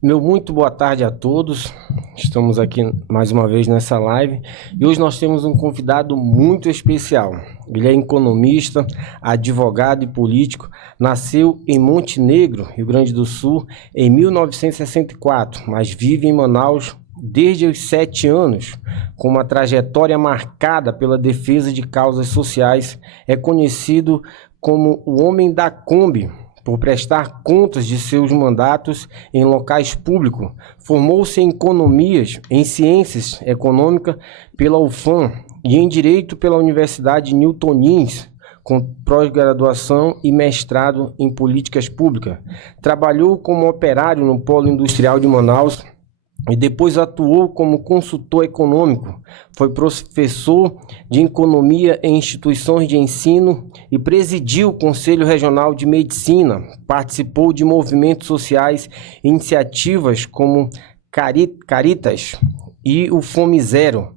Meu muito boa tarde a todos. Estamos aqui mais uma vez nessa live e hoje nós temos um convidado muito especial. Ele é economista, advogado e político. Nasceu em Montenegro, Rio Grande do Sul, em 1964, mas vive em Manaus desde os 7 anos. Com uma trajetória marcada pela defesa de causas sociais, é conhecido como o Homem da Kombi, por prestar contas de seus mandatos em locais públicos. Formou-se em economias, em ciências econômicas pela UFAM e em direito pela Universidade Newton News, com pós-graduação e mestrado em políticas públicas. Trabalhou como operário no Polo Industrial de Manaus e depois atuou como consultor econômico. Foi professor de economia em instituições de ensino e presidiu o Conselho Regional de Medicina. Participou de movimentos sociais e iniciativas como Caritas e o Fome Zero,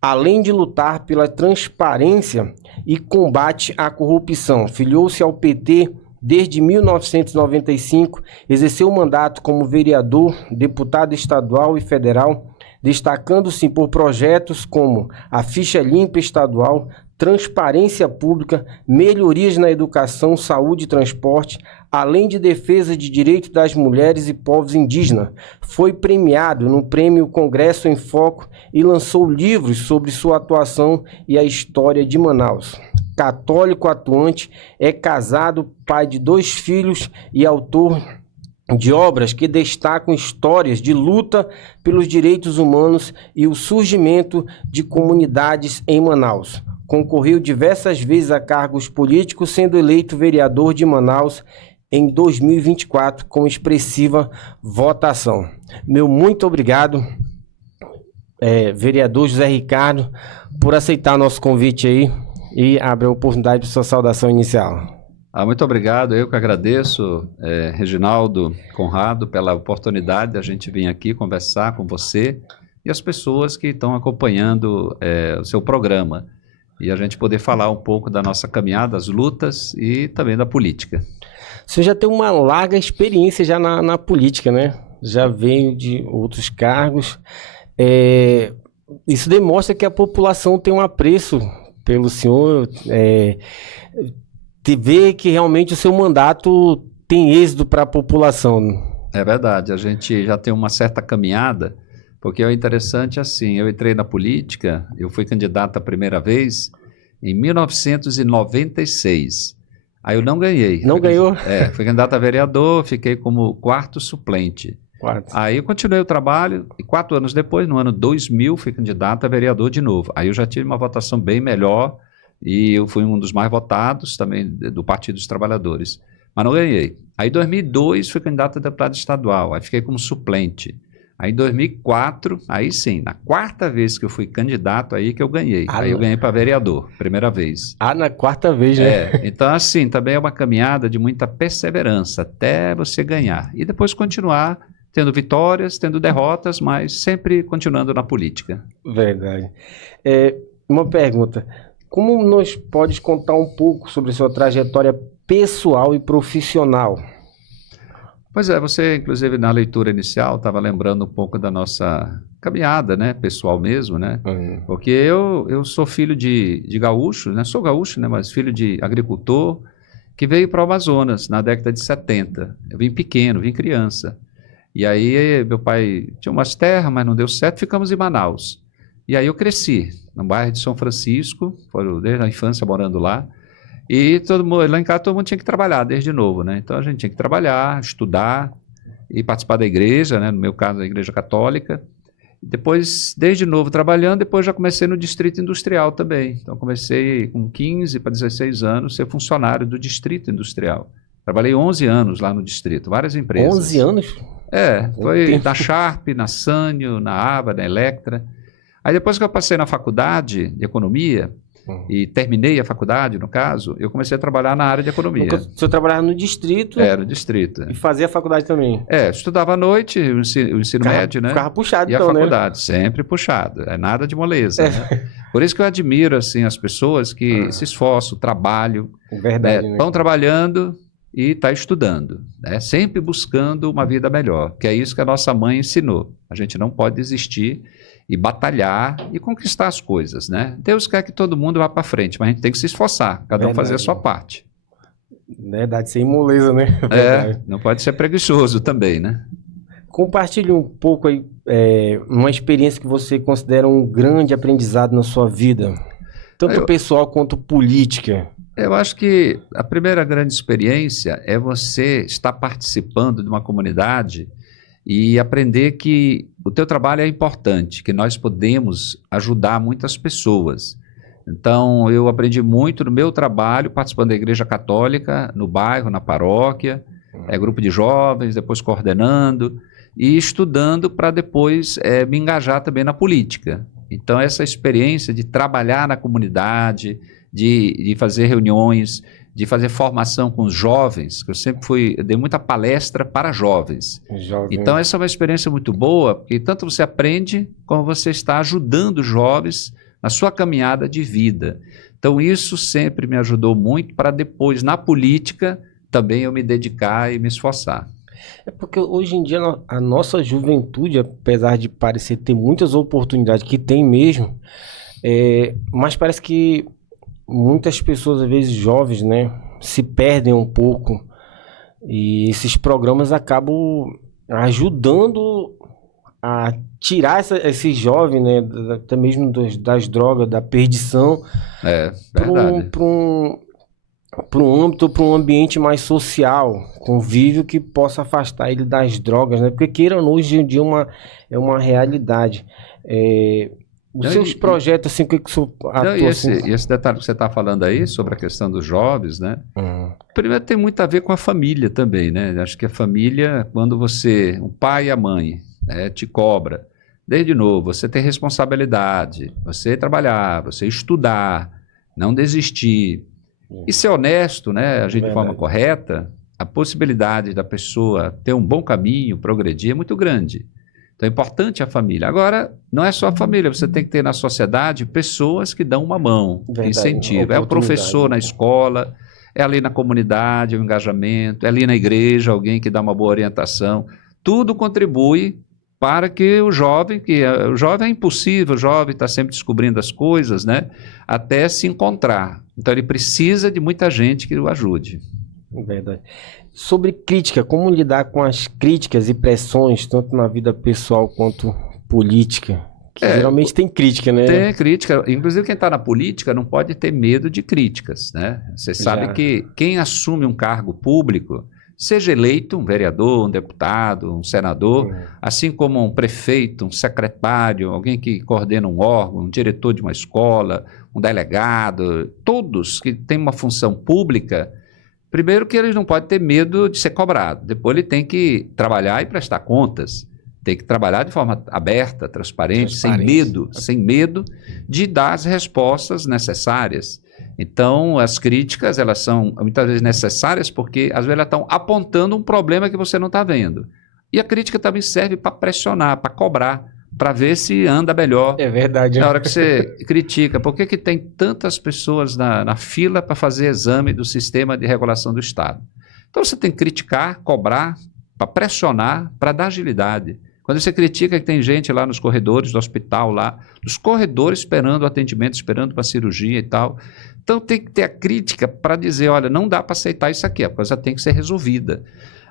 além de lutar pela transparência e combate à corrupção. Filiou-se ao PT desde 1995, exerceu o mandato como vereador, deputado estadual e federal, destacando-se por projetos como a Ficha Limpa Estadual, transparência pública, melhorias na educação, saúde e transporte, além de defesa de direitos das mulheres e povos indígenas. Foi premiado no Prêmio Congresso em Foco e lançou livros sobre sua atuação e a história de Manaus. Católico atuante, é casado, pai de 2 filhos e autor de obras que destacam histórias de luta pelos direitos humanos e o surgimento de comunidades em Manaus. Concorreu diversas vezes a cargos políticos, sendo eleito vereador de Manaus em 2024 com expressiva votação. Meu muito obrigado, vereador José Ricardo, por aceitar nosso convite aí e abre a oportunidade para sua saudação inicial. Muito obrigado, eu que agradeço, Reginaldo Conrado, pela oportunidade de a gente vir aqui conversar com você e as pessoas que estão acompanhando o seu programa e a gente poder falar um pouco da nossa caminhada, das lutas e também da política. Você já tem uma larga experiência já na política, né? Já veio de outros cargos. Isso demonstra que a população tem um apreço pelo senhor, ver que realmente o seu mandato tem êxito para a população. É verdade, a gente já tem uma certa caminhada, porque é interessante assim, eu entrei na política, eu fui candidato a primeira vez em 1996, aí eu não ganhei. Não ganhou? Fui candidato a vereador, fiquei como 4º suplente. Aí eu continuei o trabalho e 4 anos depois, no ano 2000, fui candidato a vereador de novo. Aí eu já tive uma votação bem melhor e eu fui um dos mais votados também do Partido dos Trabalhadores. Mas não ganhei. Aí em 2002 fui candidato a deputado estadual, aí fiquei como suplente. Aí em 2004, aí sim, na 4ª vez que eu fui candidato aí que eu ganhei. Aí eu ganhei para vereador, primeira vez. Na 4ª vez, né? Então assim, também é uma caminhada de muita perseverança até você ganhar. E depois continuar tendo vitórias, tendo derrotas, mas sempre continuando na política. Verdade. Uma pergunta. Como nos pode contar um pouco sobre sua trajetória pessoal e profissional? Pois é, você, inclusive, na leitura inicial, estava lembrando um pouco da nossa caminhada, né, pessoal mesmo, né? Porque eu sou filho de gaúcho, né? Sou gaúcho, né, mas filho de agricultor que veio para o Amazonas na década de 70. Eu vim pequeno, vim criança. E aí meu pai tinha umas terras, mas não deu certo, ficamos em Manaus. E aí eu cresci no bairro de São Francisco, desde a infância morando lá. E todo mundo, lá em casa todo mundo tinha que trabalhar desde novo, né? Então a gente tinha que trabalhar, estudar e participar da igreja, né? No meu caso, da igreja católica. Depois, desde novo trabalhando, depois já comecei no Distrito Industrial também. Então comecei com 15 para 16 anos ser funcionário do Distrito Industrial. Trabalhei 11 anos lá no Distrito, várias empresas. 11 anos? Foi na Sharp, na Sânio, na ABA, na Electra. Aí depois que eu passei na faculdade de economia, e terminei a faculdade, no caso, eu comecei a trabalhar na área de economia. O senhor trabalhava no Distrito? No Distrito. E fazia a faculdade também? Estudava à noite, o ensino médio, né? Ficava puxado, e então, a faculdade, sempre puxado. Nada de moleza, né? Por isso que eu admiro, assim, as pessoas que se esforçam, trabalham. Verdade, né? Estão trabalhando e está estudando, né? Sempre buscando uma vida melhor, que é isso que a nossa mãe ensinou. A gente não pode desistir e batalhar e conquistar as coisas, né? Deus quer que todo mundo vá para frente, mas a gente tem que se esforçar, cada um fazer a sua parte. Verdade, sem moleza, né? Verdade. Não pode ser preguiçoso também, né? Compartilhe um pouco aí, uma experiência que você considera um grande aprendizado na sua vida, tanto pessoal quanto política. Eu acho que a primeira grande experiência é você estar participando de uma comunidade e aprender que o teu trabalho é importante, que nós podemos ajudar muitas pessoas. Então, eu aprendi muito no meu trabalho, participando da Igreja Católica, no bairro, na paróquia, grupo de jovens, depois coordenando e estudando para depois me engajar também na política. Então, essa experiência de trabalhar na comunidade, de fazer reuniões, de fazer formação com os jovens, que eu dei muita palestra para jovens. Então, essa é uma experiência muito boa, porque tanto você aprende, como você está ajudando os jovens na sua caminhada de vida. Então, isso sempre me ajudou muito para depois, na política, também eu me dedicar e me esforçar. É porque hoje em dia a nossa juventude, apesar de parecer ter muitas oportunidades, que tem mesmo, mas parece que muitas pessoas, às vezes jovens, né, se perdem um pouco e esses programas acabam ajudando a tirar esses jovens, né, até mesmo das drogas, da perdição, para um âmbito, para um ambiente mais social, convívio que possa afastar ele das drogas, né? Porque queira ou não, hoje em dia é uma realidade. Os seus projetos, assim, o que o senhor atua, e esse detalhe que você está falando aí, sobre a questão dos jovens, né? Primeiro tem muito a ver com a família também, né? Acho que a família, quando o pai e a mãe, né, te cobra, desde novo, você tem responsabilidade, você trabalhar, você estudar, não desistir, e ser honesto, né, agir de forma correta, a possibilidade da pessoa ter um bom caminho, progredir, é muito grande. Então é importante a família. Agora, não é só a família, você tem que ter na sociedade pessoas que dão uma mão, que incentivam. É o professor na escola, é ali na comunidade, é o engajamento, é ali na igreja, alguém que dá uma boa orientação. Tudo contribui para que o jovem é impossível, o jovem está sempre descobrindo as coisas, né, até se encontrar. Então ele precisa de muita gente que o ajude. Verdade. Sobre crítica, como lidar com as críticas e pressões, tanto na vida pessoal quanto política? Que geralmente tem crítica, né? Tem crítica. Inclusive quem está na política não pode ter medo de críticas, né? Você sabe que quem assume um cargo público, seja eleito um vereador, um deputado, um senador, assim como um prefeito, um secretário, alguém que coordena um órgão, um diretor de uma escola, um delegado, todos que têm uma função pública, primeiro que eles não podem ter medo de ser cobrado, depois ele tem que trabalhar e prestar contas, tem que trabalhar de forma aberta, transparente, sem medo de dar as respostas necessárias. Então, as críticas, elas são muitas vezes necessárias porque, às vezes, elas estão apontando um problema que você não está vendo. E a crítica também serve para pressionar, para cobrar, para ver se anda melhor. É verdade. Na hora que você critica, por que tem tantas pessoas na fila para fazer exame do sistema de regulação do Estado? Então, você tem que criticar, cobrar, para pressionar, para dar agilidade. Quando você critica que tem gente lá nos corredores do hospital, lá, nos corredores esperando o atendimento, esperando para a cirurgia e tal. Então tem que ter a crítica para dizer, olha, não dá para aceitar isso aqui, a coisa tem que ser resolvida.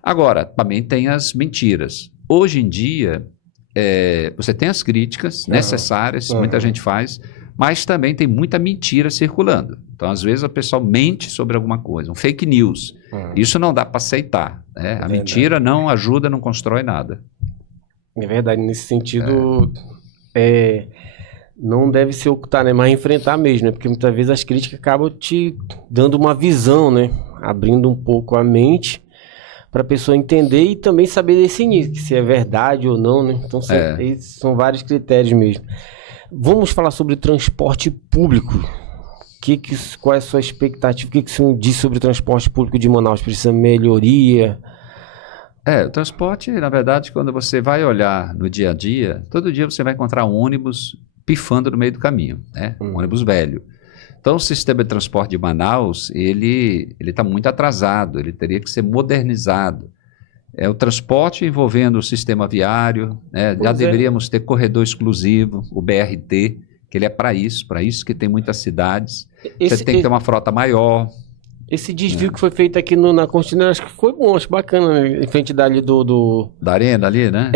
Agora, também tem as mentiras. Hoje em dia, você tem as críticas necessárias, muita gente faz, mas também tem muita mentira circulando. Então, às vezes, a pessoa mente sobre alguma coisa, um fake news. Isso não dá para aceitar, né? A mentira não ajuda, não constrói nada. É verdade, nesse sentido, não deve se ocultar, né? Mas enfrentar mesmo, né? Porque muitas vezes as críticas acabam te dando uma visão, né? Abrindo um pouco a mente para a pessoa entender e também saber definir se é verdade ou não, né? Então, esses são vários critérios mesmo. Vamos falar sobre transporte público. Qual é a sua expectativa? O que você diz sobre o transporte público de Manaus? Precisa melhoria? O transporte, na verdade, quando você vai olhar no dia a dia, todo dia você vai encontrar um ônibus pifando no meio do caminho, né? Um ônibus velho. Então, o sistema de transporte de Manaus, ele está muito atrasado, ele teria que ser modernizado. O transporte envolvendo o sistema viário, né? Já deveríamos ter corredor exclusivo, o BRT, que ele é para isso que tem muitas cidades. Você tem que ter uma frota maior. Esse desvio que foi feito aqui na Constituição, acho que foi bom, acho bacana, né? Em frente dali da arena ali, né?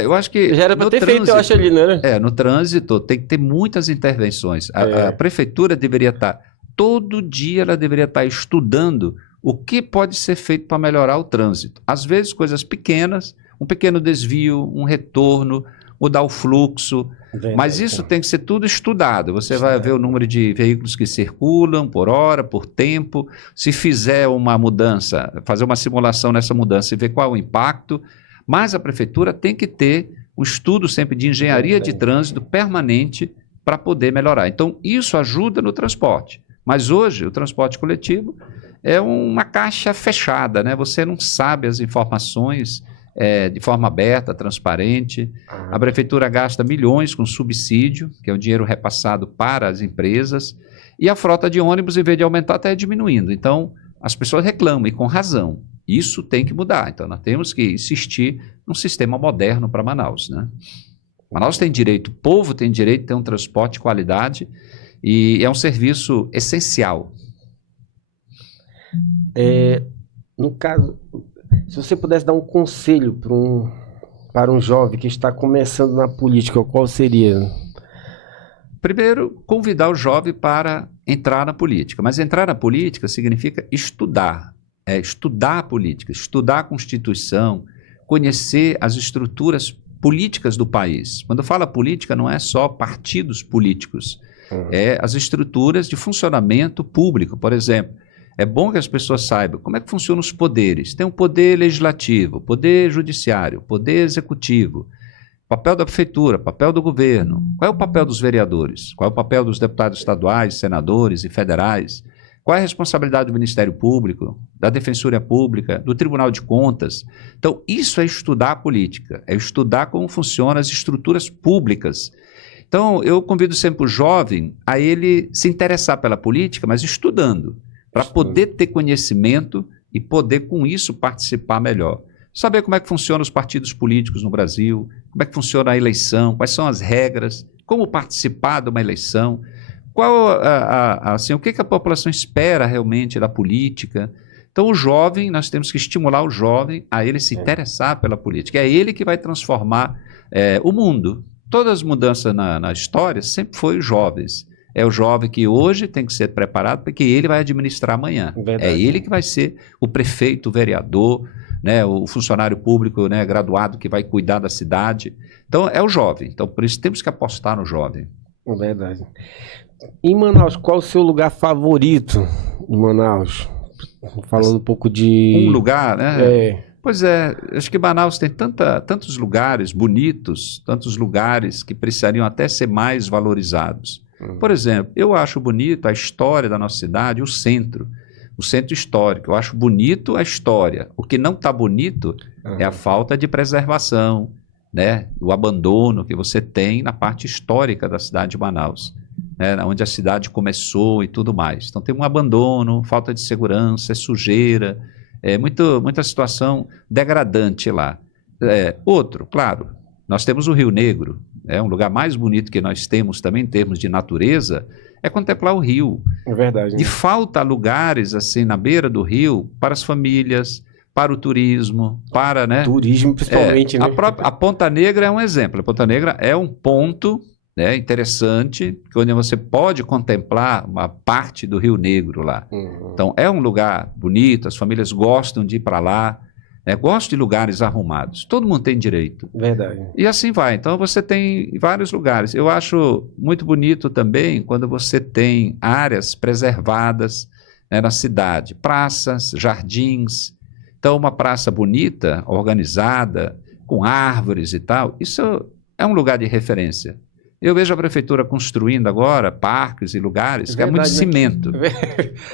Eu acho que... Já era para ter feito, eu acho, ali, né? No trânsito tem que ter muitas intervenções. A prefeitura deveria estar, todo dia ela deveria estar estudando o que pode ser feito para melhorar o trânsito. Às vezes coisas pequenas, um pequeno desvio, um retorno, mudar o fluxo, mas isso tem que ser tudo estudado. Você vai ver o número de veículos que circulam por hora, por tempo, se fizer uma mudança, fazer uma simulação nessa mudança e ver qual é o impacto, mas a prefeitura tem que ter um estudo sempre de engenharia de trânsito permanente para poder melhorar. Então, isso ajuda no transporte, mas hoje o transporte coletivo é uma caixa fechada, né? Você não sabe as informações de forma aberta, transparente. A prefeitura gasta milhões com subsídio, que é o dinheiro repassado para as empresas, e a frota de ônibus, em vez de aumentar, está diminuindo. Então, as pessoas reclamam, e com razão. Isso tem que mudar. Então, nós temos que insistir num sistema moderno para Manaus, né? Manaus tem direito, o povo tem direito de ter um transporte de qualidade, e é um serviço essencial. No caso... Se você pudesse dar um conselho para um jovem que está começando na política, qual seria? Primeiro, convidar o jovem para entrar na política. Mas entrar na política significa estudar. Estudar a política, estudar a Constituição, conhecer as estruturas políticas do país. Quando fala política, não é só partidos políticos. É as estruturas de funcionamento público, por exemplo. É bom que as pessoas saibam como é que funcionam os poderes. Tem o poder legislativo, poder judiciário, poder executivo, papel da prefeitura, papel do governo. Qual é o papel dos vereadores? Qual é o papel dos deputados estaduais, senadores e federais? Qual é a responsabilidade do Ministério Público, da Defensoria Pública, do Tribunal de Contas? Então, isso é estudar a política, é estudar como funcionam as estruturas públicas. Então, eu convido sempre o jovem a ele se interessar pela política, mas estudando, para poder ter conhecimento e poder, com isso, participar melhor. Saber como é que funcionam os partidos políticos no Brasil, como é que funciona a eleição, quais são as regras, como participar de uma eleição, o que a população espera realmente da política. Então, o jovem, nós temos que estimular o jovem a ele se interessar pela política. É ele que vai transformar o mundo. Todas as mudanças na história sempre foram os jovens. É o jovem que hoje tem que ser preparado porque ele vai administrar amanhã. Verdade. É ele que vai ser o prefeito, o vereador, né, o funcionário público, né, graduado que vai cuidar da cidade. Então, é o jovem. Então, por isso, temos que apostar no jovem. Verdade. Em Manaus, qual o seu lugar favorito em Manaus? Falando um pouco de... Um lugar, né? Pois é, acho que Manaus tem tantos lugares bonitos, tantos lugares que precisariam até ser mais valorizados. Por exemplo, eu acho bonito a história da nossa cidade, o centro histórico. Eu acho bonito a história. O que não está bonito é a falta de preservação, né? O abandono que você tem na parte histórica da cidade de Manaus, né? Onde a cidade começou e tudo mais. Então tem um abandono, falta de segurança, sujeira, muita situação degradante lá. Outro, claro, nós temos o Rio Negro. Um lugar mais bonito que nós temos também em termos de natureza é contemplar o rio. É verdade. Né? E falta lugares assim na beira do rio para as famílias, para o turismo, para, né? Turismo principalmente, né? A Ponta Negra é um exemplo. A Ponta Negra é um ponto, né, interessante, onde você pode contemplar uma parte do Rio Negro lá. Então é um lugar bonito, as famílias gostam de ir para lá. Gosto de lugares arrumados. Todo mundo tem direito. Verdade. E assim vai. Então você tem vários lugares. Eu acho muito bonito também quando você tem áreas preservadas, né, na cidade. Praças, jardins. Então uma praça bonita, organizada, com árvores e tal. Isso é um lugar de referência. Eu vejo a prefeitura construindo agora parques e lugares, que é muito cimento.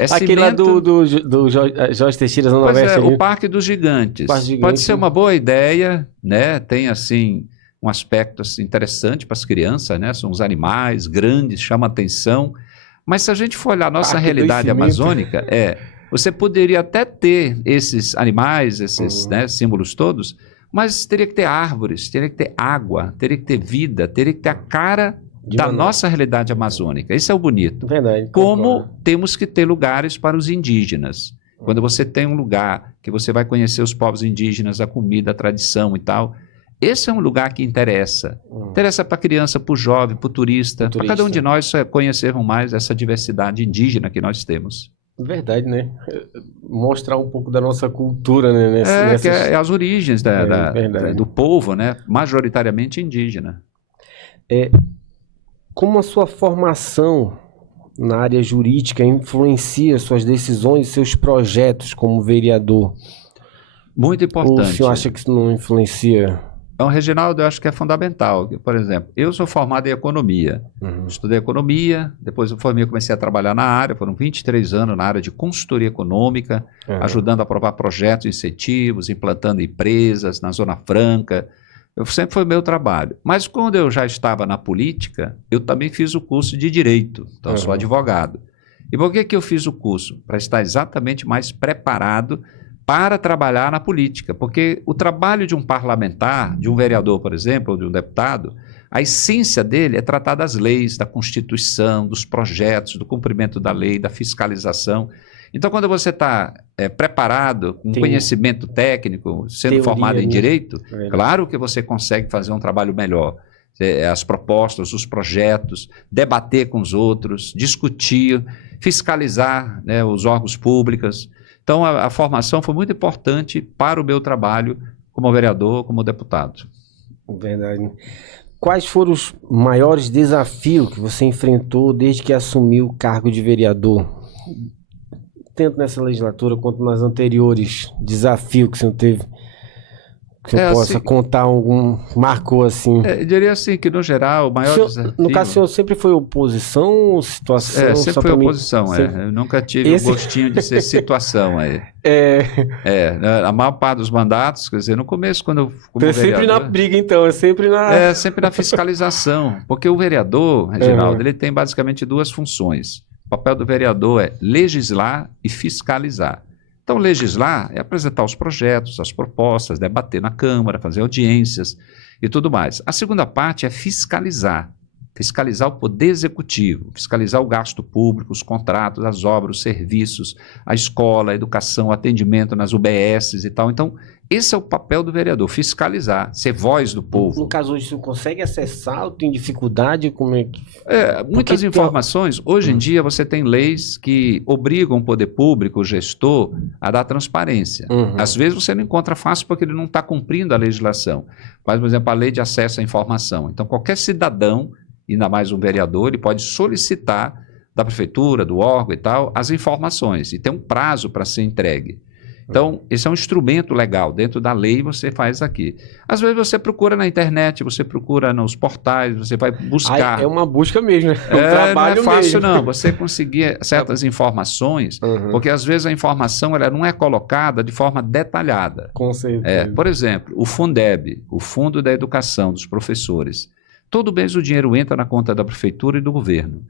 Aquele lá do Jorge Teixeira, Zona Oeste. O Parque dos Gigantes. Pode ser uma boa ideia, né? Tem assim um aspecto assim, interessante para as crianças, né? São os animais grandes, chama atenção. Mas se a gente for olhar a nossa realidade amazônica, você poderia até ter esses animais, esses símbolos todos, mas teria que ter árvores, teria que ter água, teria que ter vida, teria que ter a cara da nossa realidade amazônica. Isso é o bonito. Verdade. Como temos que ter lugares para os indígenas. Quando você tem um lugar que você vai conhecer os povos indígenas, a comida, a tradição e tal, esse é um lugar que interessa. Interessa para a criança, para o jovem, para o turista, para cada um de nós conhecermos mais essa diversidade indígena que nós temos. Verdade, né? Mostrar um pouco da nossa cultura, né? Que é as origens do povo, né? Majoritariamente indígena. Como a sua formação na área jurídica influencia suas decisões e seus projetos como vereador? Muito importante. Ou o senhor acha que isso não influencia? Então, Reginaldo, eu acho que é fundamental. Por exemplo, eu sou formado em economia. Estudei economia, depois eu formei, comecei a trabalhar na área, foram 23 anos na área de consultoria econômica, ajudando a aprovar projetos, incentivos, implantando empresas na Zona Franca. Sempre foi meu trabalho. Mas quando eu já estava na política, eu também fiz o curso de Direito. Então, eu sou advogado. E por que eu fiz o curso? Para estar exatamente mais preparado para trabalhar na política. Porque o trabalho de um parlamentar, de um vereador, por exemplo, ou de um deputado, a essência dele é tratar das leis, da Constituição, dos projetos, do cumprimento da lei, da fiscalização. Então, quando você está preparado, com conhecimento técnico, sendo formado em direito, claro que você consegue fazer um trabalho melhor. As propostas, os projetos, debater com os outros, discutir, fiscalizar, né, os órgãos públicos. Então, a formação foi muito importante para o meu trabalho como vereador, como deputado. Verdade. Quais foram os maiores desafios que você enfrentou desde que assumiu o cargo de vereador? Tanto nessa legislatura quanto nas anteriores, desafio que o senhor teve, que eu possa contar algum, marcou assim. Eu diria assim, que no geral, o maior desafio... No caso, o senhor sempre foi oposição ou situação? Sempre foi oposição, Eu nunca tive o gostinho de ser situação aí. A maior parte dos mandatos, quer dizer, no começo, quando eu... Então, sempre na briga, então, sempre na... sempre na fiscalização, porque o vereador, Reginaldo, ele tem basicamente duas funções. O papel do vereador é legislar e fiscalizar. Então, legislar é apresentar os projetos, as propostas, debater na Câmara, fazer audiências e tudo mais. A segunda parte é fiscalizar. Fiscalizar o poder executivo, fiscalizar o gasto público, os contratos, as obras, os serviços, a escola, a educação, o atendimento nas UBSs e tal. Então, esse é o papel do vereador, fiscalizar, ser voz do povo. No caso, hoje, você consegue acessar ou tem dificuldade? Como é que... Muitas informações. Hoje em dia, você tem leis que obrigam o poder público, o gestor, a dar transparência. Às vezes, você não encontra fácil porque ele não está cumprindo a legislação. Mas, por exemplo, a lei de acesso à informação. Então, qualquer cidadão, ainda mais um vereador, ele pode solicitar da prefeitura, do órgão e tal, as informações. E tem um prazo para ser entregue. Então, esse é um instrumento legal. Dentro da lei, você faz aqui. Às vezes, você procura na internet, você procura nos portais, você vai buscar. É uma busca mesmo. Trabalho não é fácil, mesmo. não. Você conseguir certas informações, porque às vezes a informação ela não é colocada de forma detalhada. Com certeza. Por exemplo, o Fundeb, o Fundo da Educação dos Professores. Todo mês o dinheiro entra na conta da prefeitura e do governo.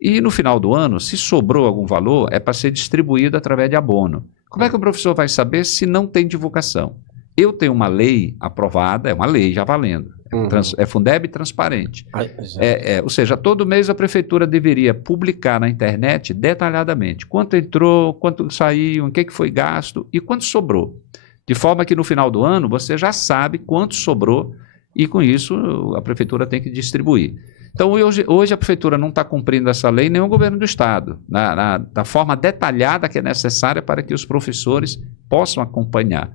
E no final do ano, se sobrou algum valor, é para ser distribuído através de abono. Como é que o professor vai saber se não tem divulgação? Eu tenho uma lei aprovada, é uma lei já valendo. É Fundeb transparente. Ou seja, todo mês a prefeitura deveria publicar na internet detalhadamente quanto entrou, quanto saiu, em que foi gasto e quanto sobrou. De forma que no final do ano você já sabe quanto sobrou e com isso a prefeitura tem que distribuir. Então hoje a prefeitura não está cumprindo essa lei, nem o governo do estado, da forma detalhada que é necessária para que os professores possam acompanhar.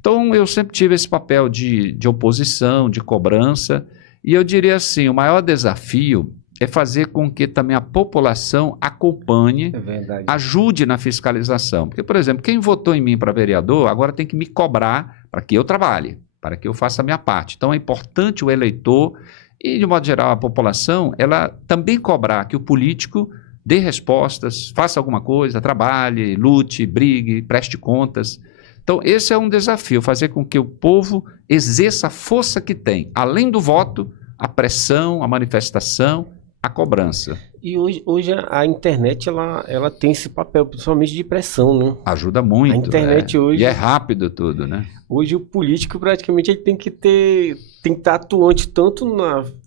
Então eu sempre tive esse papel de oposição, de cobrança, e eu diria assim, o maior desafio é fazer com que também a população acompanhe, ajude na fiscalização. Porque, por exemplo, quem votou em mim para vereador agora tem que me cobrar para que eu trabalhe, para que eu faça a minha parte. Então é importante o eleitor e, de modo geral, a população, ela também cobrar que o político dê respostas, faça alguma coisa, trabalhe, lute, brigue, preste contas. Então esse é um desafio, fazer com que o povo exerça a força que tem, além do voto, a pressão, a manifestação, a cobrança. E hoje a internet, ela tem esse papel, principalmente de pressão, né? Ajuda muito. A internet hoje... E é rápido tudo, né? Hoje o político praticamente ele tem que estar atuante tanto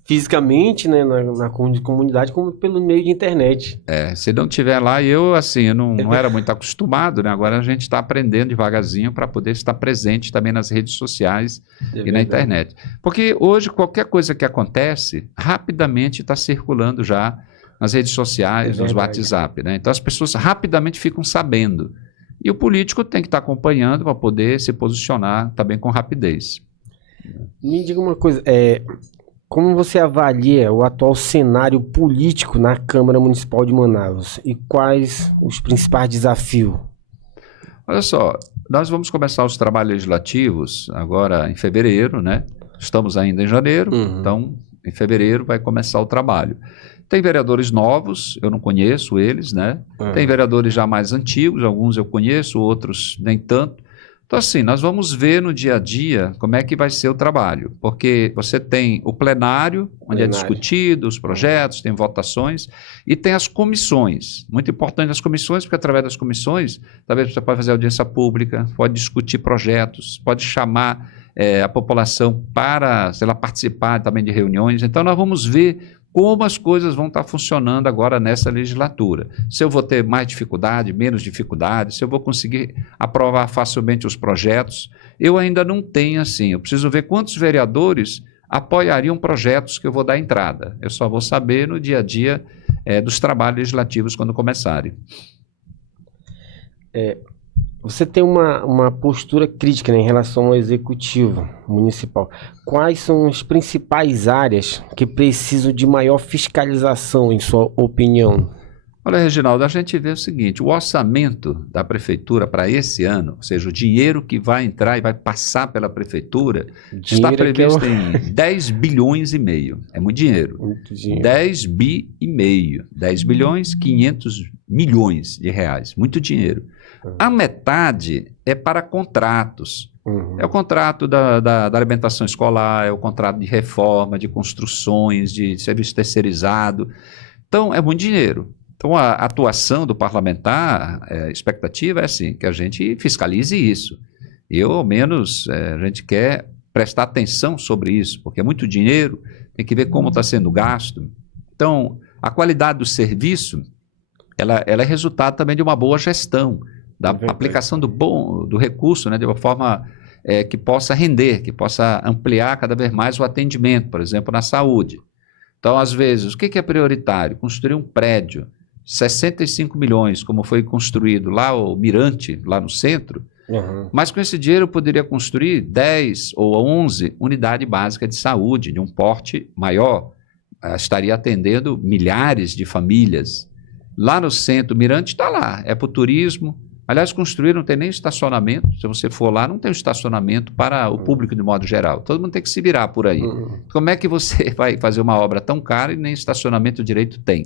fisicamente, né, na comunidade, como pelo meio de internet. Se não tiver lá, eu não era muito acostumado, né? Agora a gente está aprendendo devagarzinho para poder estar presente também nas redes sociais e na internet. Porque hoje qualquer coisa que acontece, rapidamente está circulando já nas redes sociais, nos WhatsApp, né? Então as pessoas rapidamente ficam sabendo. E o político tem que estar acompanhando para poder se posicionar também com rapidez. Me diga uma coisa, como você avalia o atual cenário político na Câmara Municipal de Manaus e quais os principais desafios? Olha só, nós vamos começar os trabalhos legislativos agora em fevereiro, né? Estamos ainda em janeiro, então em fevereiro vai começar o trabalho. Tem vereadores novos, eu não conheço eles, né? Tem vereadores já mais antigos, alguns eu conheço, outros nem tanto. Então, assim, nós vamos ver no dia a dia como é que vai ser o trabalho, porque você tem o plenário, onde é discutido os projetos, tem votações, e tem as comissões. Muito importante as comissões, porque através das comissões, talvez você pode fazer audiência pública, pode discutir projetos, pode chamar a população para, sei lá, participar também de reuniões. Então, nós vamos ver como as coisas vão estar funcionando agora nessa legislatura. Se eu vou ter mais dificuldade, menos dificuldade, se eu vou conseguir aprovar facilmente os projetos, eu ainda não tenho assim. Eu preciso ver quantos vereadores apoiariam projetos que eu vou dar entrada. Eu só vou saber no dia a dia dos trabalhos legislativos quando começarem. Você tem uma postura crítica, né, em relação ao executivo municipal. Quais são as principais áreas que precisam de maior fiscalização, em sua opinião? Olha, Reginaldo, a gente vê o seguinte, o orçamento da prefeitura para esse ano, ou seja, o dinheiro que vai entrar e vai passar pela prefeitura, está previsto em 10 bilhões e meio. É muito dinheiro. Muito dinheiro. 10 bi e meio. 10 bilhões, 500 milhões de reais. Muito dinheiro. A metade é para contratos. É o contrato da alimentação escolar, é o contrato de reforma, de construções, de serviço terceirizado. Então, é muito dinheiro. Então, a atuação do parlamentar, a expectativa é assim, que a gente fiscalize isso. Eu, ao menos, a gente quer prestar atenção sobre isso, porque é muito dinheiro, tem que ver como está sendo gasto. Então, a qualidade do serviço, ela é resultado também de uma boa gestão, da aplicação do recurso, né, de uma forma que possa render, que possa ampliar cada vez mais o atendimento, por exemplo, na saúde. Então, às vezes, o que é prioritário? Construir um prédio, 65 milhões, como foi construído lá o Mirante, lá no centro, mas com esse dinheiro eu poderia construir 10 ou 11 unidades básicas de saúde, de um porte maior, estaria atendendo milhares de famílias. Lá no centro, o Mirante está lá, é para o turismo. Aliás, construir não tem nem estacionamento. Se você for lá, não tem estacionamento para o público de modo geral. Todo mundo tem que se virar por aí. Como é que você vai fazer uma obra tão cara e nem estacionamento direito tem?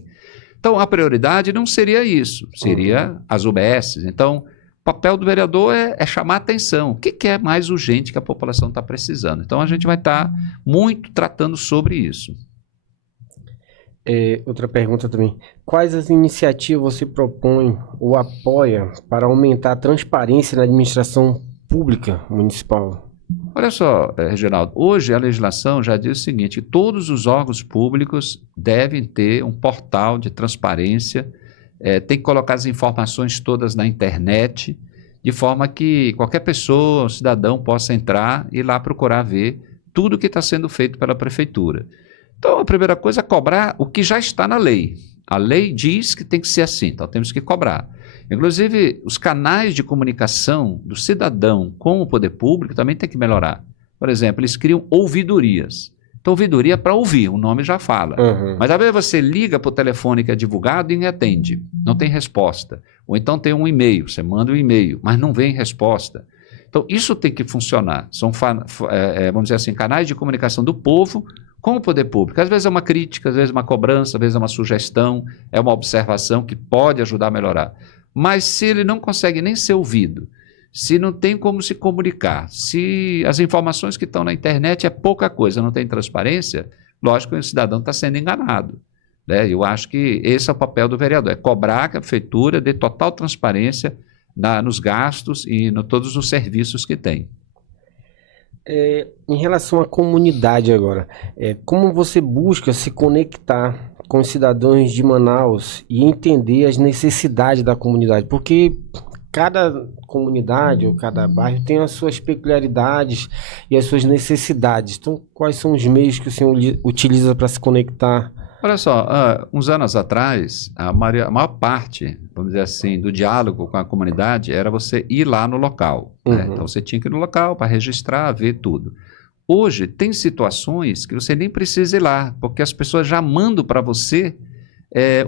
Então, a prioridade não seria isso, seria as UBSs. Então, o papel do vereador é chamar a atenção. O que é mais urgente que a população está precisando? Então, a gente vai estar muito tratando sobre isso. Outra pergunta também. Quais as iniciativas você propõe ou apoia para aumentar a transparência na administração pública municipal? Olha só, Reginaldo, hoje a legislação já diz o seguinte, todos os órgãos públicos devem ter um portal de transparência, tem que colocar as informações todas na internet, de forma que qualquer pessoa, cidadão, possa entrar e lá procurar ver tudo que está sendo feito pela prefeitura. Então, a primeira coisa é cobrar o que já está na lei. A lei diz que tem que ser assim, então temos que cobrar. Inclusive, os canais de comunicação do cidadão com o poder público também tem que melhorar. Por exemplo, eles criam ouvidorias. Então, ouvidoria é para ouvir, o nome já fala. Mas às vezes você liga para o telefone que é divulgado e ninguém atende, não tem resposta. Ou então tem um e-mail, você manda um e-mail, mas não vem resposta. Então, isso tem que funcionar. São, vamos dizer assim, canais de comunicação do povo com o poder público. Às vezes é uma crítica, às vezes é uma cobrança, às vezes é uma sugestão, é uma observação que pode ajudar a melhorar. Mas se ele não consegue nem ser ouvido, se não tem como se comunicar, se as informações que estão na internet é pouca coisa, não tem transparência, lógico que o cidadão está sendo enganado. né? Eu acho que esse é o papel do vereador, é cobrar que a prefeitura dê total transparência nos gastos e todos os serviços que tem. Em relação à comunidade agora, como você busca se conectar com os cidadãos de Manaus e entender as necessidades da comunidade? Porque cada comunidade ou cada bairro tem as suas peculiaridades e as suas necessidades. Então, quais são os meios que o senhor utiliza para se conectar? Olha só, uns anos atrás, a maior parte, vamos dizer assim, do diálogo com a comunidade era você ir lá no local, né? Então você tinha que ir no local para registrar, ver tudo. Hoje tem situações que você nem precisa ir lá, porque as pessoas já mandam para você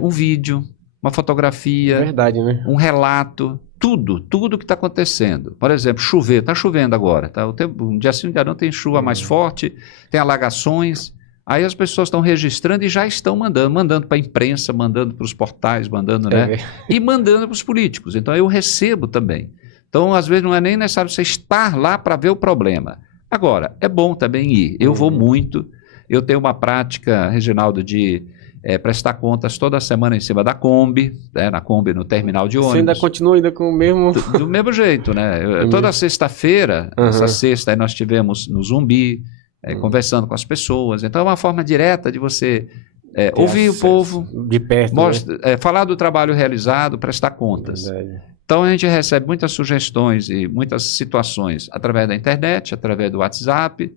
um vídeo, uma fotografia, Verdade, né? um relato, tudo que está acontecendo. Por exemplo, chover, está chovendo agora, tá? Um dia sim, um dia não, tem chuva mais forte, tem alagações. Aí as pessoas estão registrando e já estão mandando para a imprensa, mandando para os portais, mandando, né? E mandando para os políticos. Então eu recebo também. Então, às vezes, não é nem necessário você estar lá para ver o problema. Agora, é bom também ir. Eu vou muito. Eu tenho uma prática, Reginaldo, de prestar contas toda semana em cima da Kombi, né? Na Kombi, no terminal de ônibus. Você ainda continua ainda com o mesmo... Do mesmo jeito, né? Toda sexta-feira, essa sexta, aí nós tivemos no Zumbi, conversando com as pessoas. Então é uma forma direta de você ouvir o povo, de perto, falar do trabalho realizado, prestar contas. Verdade. Então a gente recebe muitas sugestões e muitas situações através da internet, através do WhatsApp,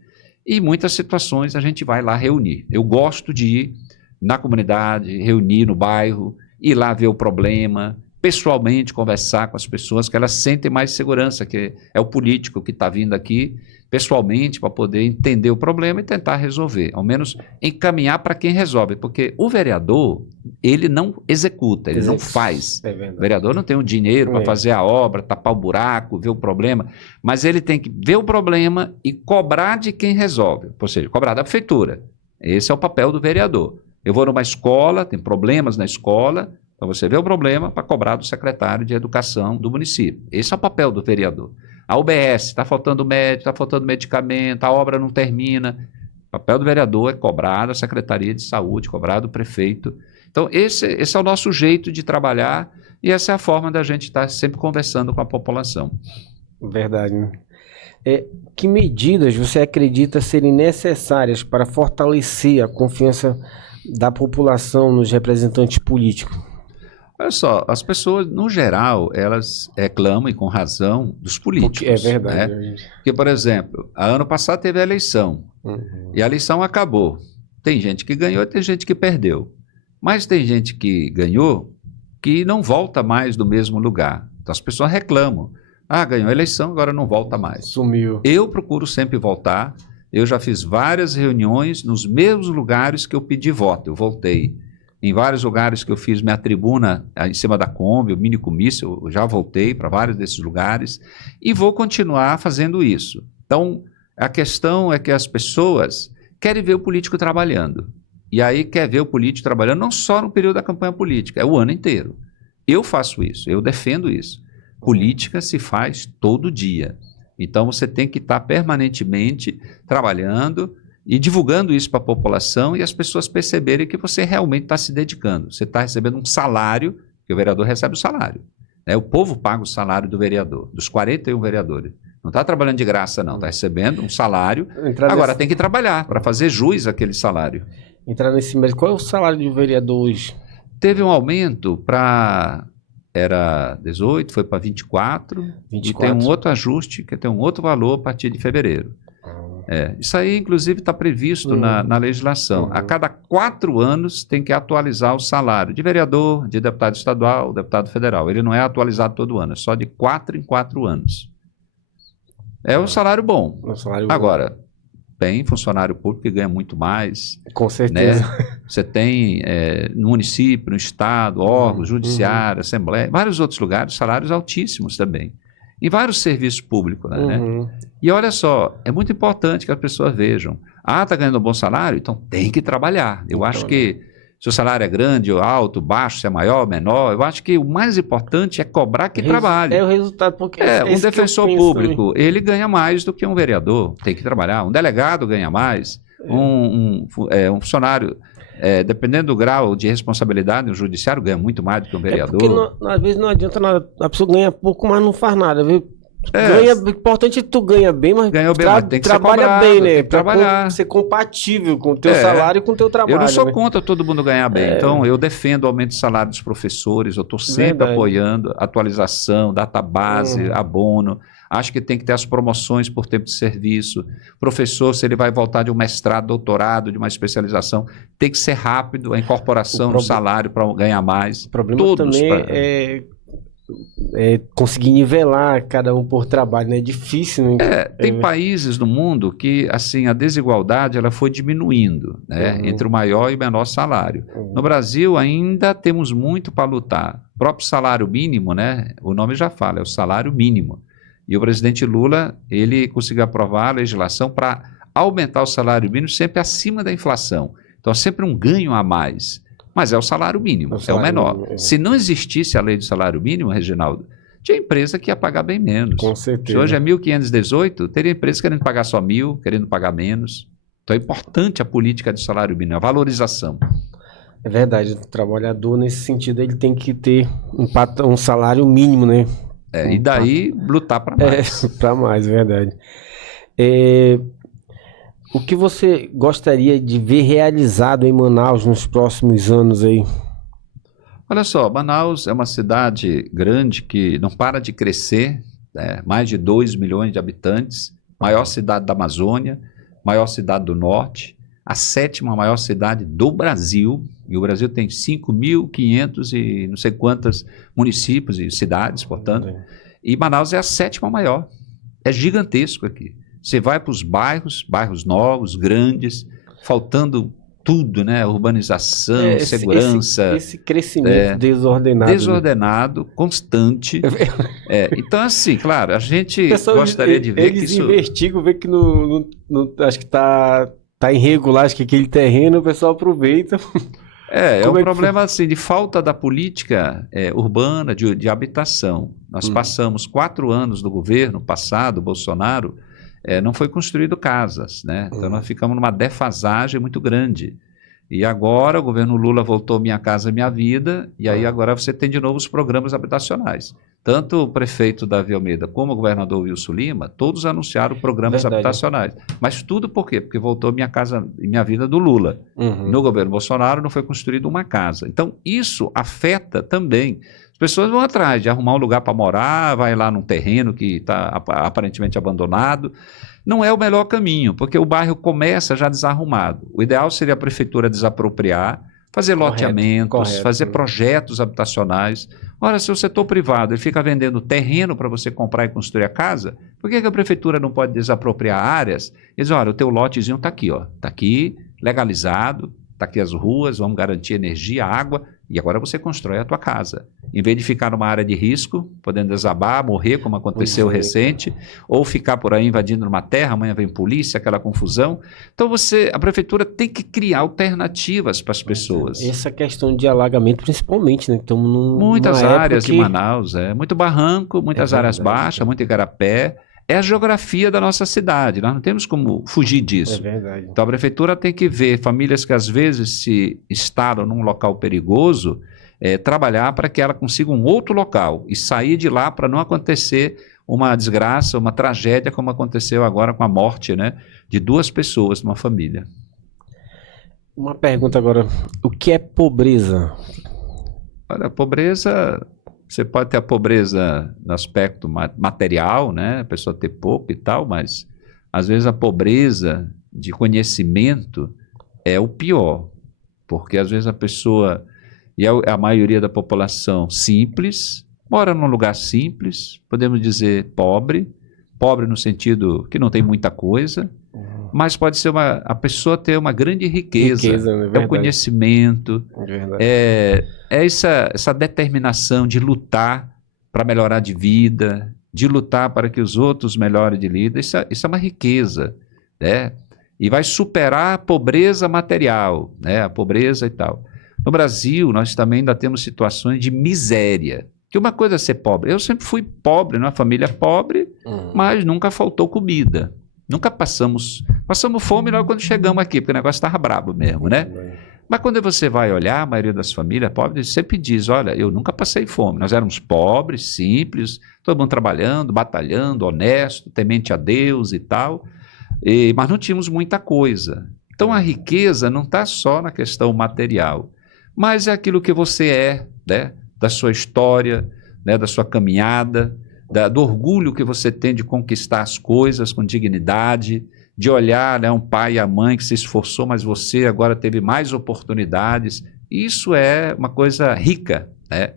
e muitas situações a gente vai lá reunir. Eu gosto de ir na comunidade, reunir no bairro, ir lá ver o problema, pessoalmente conversar com as pessoas, que elas sentem mais segurança, que é o político que está vindo aqui pessoalmente para poder entender o problema e tentar resolver, ao menos encaminhar para quem resolve, porque o vereador, ele não executa, ele não faz. O vereador não tem o dinheiro para fazer a obra, tapar o buraco, ver o problema, mas ele tem que ver o problema e cobrar de quem resolve, ou seja, cobrar da prefeitura. Esse é o papel do vereador. Eu vou numa escola, tem problemas na escola, então você vê o problema para cobrar do secretário de educação do município. Esse é o papel do vereador. A UBS, está faltando médico, está faltando medicamento, a obra não termina. O papel do vereador é cobrar da Secretaria de Saúde, cobrar do prefeito. Então, esse é o nosso jeito de trabalhar e essa é a forma da gente estar sempre conversando com a população. Verdade, né? Que medidas você acredita serem necessárias para fortalecer a confiança da população nos representantes políticos? Olha só, as pessoas, no geral, elas reclamam, e com razão, dos políticos. É verdade. Né? Porque, por exemplo, ano passado teve a eleição, e a eleição acabou. Tem gente que ganhou e tem gente que perdeu. Mas tem gente que ganhou que não volta mais do mesmo lugar. Então as pessoas reclamam. Ganhou a eleição, agora não volta mais. Sumiu. Eu procuro sempre voltar. Eu já fiz várias reuniões nos mesmos lugares que eu pedi voto. Eu voltei. Em vários lugares que eu fiz minha tribuna em cima da Kombi, o mini comício, eu já voltei para vários desses lugares e vou continuar fazendo isso. Então, a questão é que as pessoas querem ver o político trabalhando. E aí quer ver o político trabalhando não só no período da campanha política, é o ano inteiro. Eu faço isso, eu defendo isso. Política se faz todo dia. Então, você tem que estar permanentemente trabalhando e divulgando isso para a população e as pessoas perceberem que você realmente está se dedicando. Você está recebendo um salário, que o vereador recebe o salário. Né? O povo paga o salário do vereador, dos 41 vereadores. Não está trabalhando de graça, não. Está recebendo um salário. Agora tem que trabalhar para fazer jus àquele salário. Entrar nesse mês, qual é o salário de um vereador hoje? Teve um aumento para... Era 18, foi para 24. E tem um outro ajuste, que tem um outro valor a partir de fevereiro. Isso aí, inclusive, está previsto na legislação. A cada 4 anos tem que atualizar o salário de vereador, de deputado estadual, deputado federal. Ele não é atualizado todo ano, é só de 4 em 4 anos. É um salário bom. Agora, tem funcionário público que ganha muito mais. Com certeza. Né? Você tem no município, no estado, órgãos, judiciário, assembleia, vários outros lugares, salários altíssimos também. Em vários serviços públicos, né? E olha só, é muito importante que as pessoas vejam. Está ganhando um bom salário? Então tem que trabalhar. Eu acho que se o salário é grande ou alto, baixo, se é maior, menor, eu acho que o mais importante é cobrar que trabalhe. É o resultado, porque um defensor público, ele ganha mais do que um vereador, tem que trabalhar. Um delegado ganha mais, um funcionário dependendo do grau de responsabilidade, o judiciário ganha muito mais do que um vereador. Porque às vezes não adianta nada, a pessoa ganha pouco, mas não faz nada, viu? O importante é que tu ganha bem, mas, mas tem que trabalha ser cobrado, bem, né? tem que trabalhar. Ser compatível com o teu salário e com o teu trabalho. Eu não sou né? contra todo mundo ganhar bem. Então, eu defendo o aumento do salário dos professores, eu estou sempre apoiando atualização, database, abono. Acho que tem que ter as promoções por tempo de serviço. Professor, se ele vai voltar de um mestrado, doutorado, de uma especialização, tem que ser rápido a incorporação do salário para ganhar mais. O problema também é conseguir nivelar cada um por trabalho, né? É difícil, né? Tem países no mundo que, assim, a desigualdade ela foi diminuindo, né? Entre o maior e o menor salário. No Brasil, ainda temos muito para lutar. O próprio salário mínimo, né? O nome já fala, é o salário mínimo. E o presidente Lula, ele conseguiu aprovar a legislação para aumentar o salário mínimo sempre acima da inflação. Então, é sempre um ganho a mais. Mas é o salário mínimo, é o menor. Mínimo, Se não existisse a lei do salário mínimo, Reginaldo, tinha empresa que ia pagar bem menos. Com certeza. Se hoje é 1.518, teria empresa querendo pagar só 1.000, querendo pagar menos. Então é importante a política de salário mínimo, a valorização. É verdade, o trabalhador nesse sentido ele tem que ter um salário mínimo, né? E daí lutar para mais. Para mais, verdade. O que você gostaria de ver realizado em Manaus nos próximos anos aí? Olha só, Manaus é uma cidade grande que não para de crescer, mais de 2 milhões de habitantes, maior cidade da Amazônia, maior cidade do Norte, a 7ª maior cidade do Brasil, e o Brasil tem 5.500 e não sei quantos municípios e cidades, portanto, e Manaus é a 7ª maior, é gigantesco aqui. Você vai para os bairros novos, grandes, faltando tudo, né? Urbanização, segurança. Esse crescimento desordenado. Desordenado, constante. Então, assim, claro, a gente gostaria de ver que isso... Eles investigam, vê que acho que está irregular, acho que aquele terreno o pessoal aproveita. É um problema assim, de falta da política urbana, de habitação. Nós passamos 4 anos do governo passado, Bolsonaro, não foi construído casas, né? Então nós ficamos numa defasagem muito grande. E agora o governo Lula voltou Minha Casa Minha Vida, e aí agora você tem de novo os programas habitacionais. Tanto o prefeito Davi Almeida como o governador Wilson Lima, todos anunciaram programas habitacionais. Mas tudo por quê? Porque voltou Minha Casa Minha Vida do Lula. No governo Bolsonaro não foi construída uma casa. Então isso afeta também. As pessoas vão atrás de arrumar um lugar para morar, vai lá num terreno que está aparentemente abandonado. Não é o melhor caminho, porque o bairro começa já desarrumado. O ideal seria a prefeitura desapropriar, fazer loteamentos, fazer projetos habitacionais. Ora, se o setor privado ele fica vendendo terreno para você comprar e construir a casa, por que a prefeitura não pode desapropriar áreas? Eles dizem, olha, o teu lotezinho está aqui, está aqui, legalizado, está aqui as ruas, vamos garantir energia, água, e agora você constrói a tua casa. Em vez de ficar numa área de risco, podendo desabar, morrer, como aconteceu recente, ou ficar por aí invadindo uma terra, amanhã vem polícia, aquela confusão. Então a prefeitura tem que criar alternativas para as pessoas. Essa questão de alagamento, principalmente, né? Muitas áreas em Manaus, muito barranco, muitas áreas baixas, muito igarapé. É a geografia da nossa cidade, nós não temos como fugir disso. É verdade. Então a prefeitura tem que ver famílias que às vezes se instalam num local perigoso, trabalhar para que ela consiga um outro local e sair de lá para não acontecer uma desgraça, uma tragédia como aconteceu agora com a morte, né, de 2 pessoas numa família. Uma pergunta agora, o que é pobreza? Olha, a pobreza... Você pode ter a pobreza no aspecto material, né? A pessoa ter pouco e tal, mas às vezes a pobreza de conhecimento é o pior, porque às vezes a pessoa, e a maioria da população simples, mora num lugar simples, podemos dizer pobre no sentido que não tem muita coisa, mas pode ser a pessoa ter uma grande riqueza é o conhecimento, é essa determinação de lutar para melhorar de vida, de lutar para que os outros melhorem de vida, isso é uma riqueza, né? E vai superar a pobreza material, né? A pobreza e tal. No Brasil, nós também ainda temos situações de miséria, que uma coisa é ser pobre. Eu sempre fui pobre, numa família pobre, mas nunca faltou comida. Nunca passamos fome logo quando chegamos aqui, porque o negócio estava brabo mesmo, né? Mas quando você vai olhar, a maioria das famílias pobres sempre diz, olha, eu nunca passei fome. Nós éramos pobres, simples, todo mundo trabalhando, batalhando, honesto, temente a Deus e tal, mas não tínhamos muita coisa. Então a riqueza não está só na questão material, mas é aquilo que você é, né? Da sua história, né? Da sua caminhada, do orgulho que você tem de conquistar as coisas com dignidade, de olhar, né, um pai e a mãe que se esforçou, mas você agora teve mais oportunidades. Isso é uma coisa rica, né?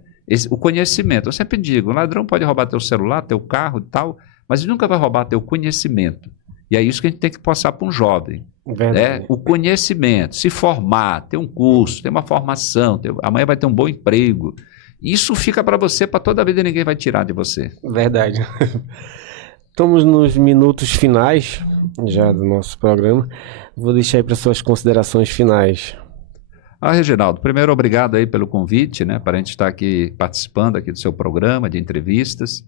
O conhecimento. Eu sempre digo, o ladrão pode roubar teu celular, teu carro e tal, mas ele nunca vai roubar teu conhecimento. E é isso que a gente tem que passar para um jovem. Né? O conhecimento, se formar, ter um curso, ter uma formação, amanhã vai ter um bom emprego. Isso fica para você para toda a vida e ninguém vai tirar de você. Verdade. Estamos nos minutos finais já do nosso programa. Vou deixar aí para suas considerações finais. Reginaldo, primeiro obrigado aí pelo convite, né, para a gente estar aqui participando aqui do seu programa de entrevistas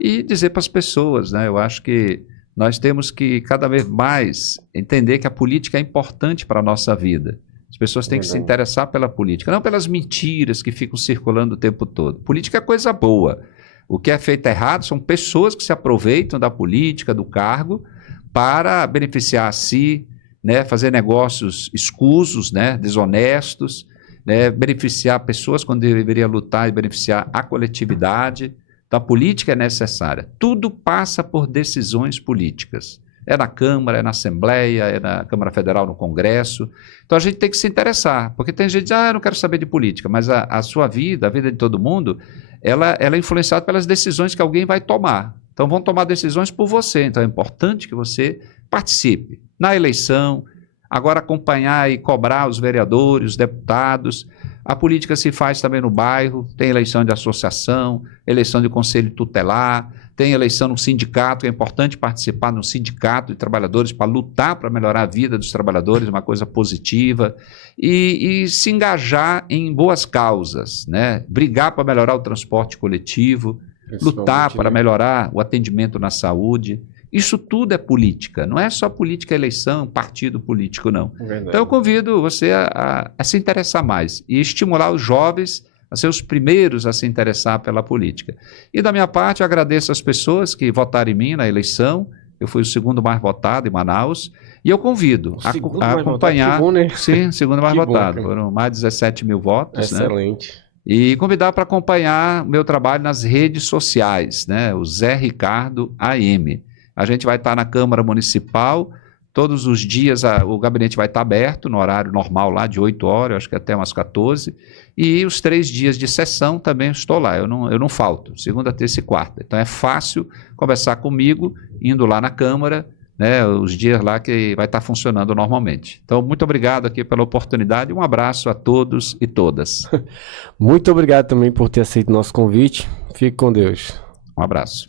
e dizer para as pessoas, né, eu acho que nós temos que cada vez mais entender que a política é importante para a nossa vida. As pessoas têm que se interessar pela política, não pelas mentiras que ficam circulando o tempo todo. Política é coisa boa. O que é feito errado são pessoas que se aproveitam da política, do cargo, para beneficiar a si, né, fazer negócios escusos, né, desonestos, né, beneficiar pessoas quando deveria lutar e beneficiar a coletividade. Então, a política é necessária. Tudo passa por decisões políticas. É na Câmara, é na Assembleia, é na Câmara Federal, no Congresso. Então, a gente tem que se interessar, porque tem gente que diz, eu não quero saber de política, mas a sua vida, a vida de todo mundo, ela é influenciada pelas decisões que alguém vai tomar. Então, vão tomar decisões por você. Então, é importante que você participe na eleição, agora acompanhar e cobrar os vereadores, os deputados. A política se faz também no bairro, tem eleição de associação, eleição de conselho tutelar, tem eleição no sindicato, é importante participar no sindicato de trabalhadores para lutar para melhorar a vida dos trabalhadores, uma coisa positiva, e se engajar em boas causas, né? Brigar para melhorar o transporte coletivo, lutar para melhorar o atendimento na saúde. Isso tudo é política, não é só política, eleição, partido político, não. Verdade. Então eu convido você a se interessar mais e estimular os jovens a ser os primeiros a se interessar pela política. E da minha parte, eu agradeço as pessoas que votaram em mim na eleição. Eu fui o segundo mais votado em Manaus. E eu convido a acompanhar... Bom, né? Sim, segundo mais votado. Foram mais de 17 mil votos. Excelente. Né? E convidar para acompanhar o meu trabalho nas redes sociais, né? O Zé Ricardo AM. A gente vai estar na Câmara Municipal, todos os dias o gabinete vai estar aberto, no horário normal lá, de 8 horas, acho que até umas 14, e os 3 dias de sessão também estou lá, eu não falto, segunda, terça e quarta. Então é fácil conversar comigo, indo lá na Câmara, né, os dias lá que vai estar funcionando normalmente. Então, muito obrigado aqui pela oportunidade, um abraço a todos e todas. Muito obrigado também por ter aceito o nosso convite, fique com Deus. Um abraço.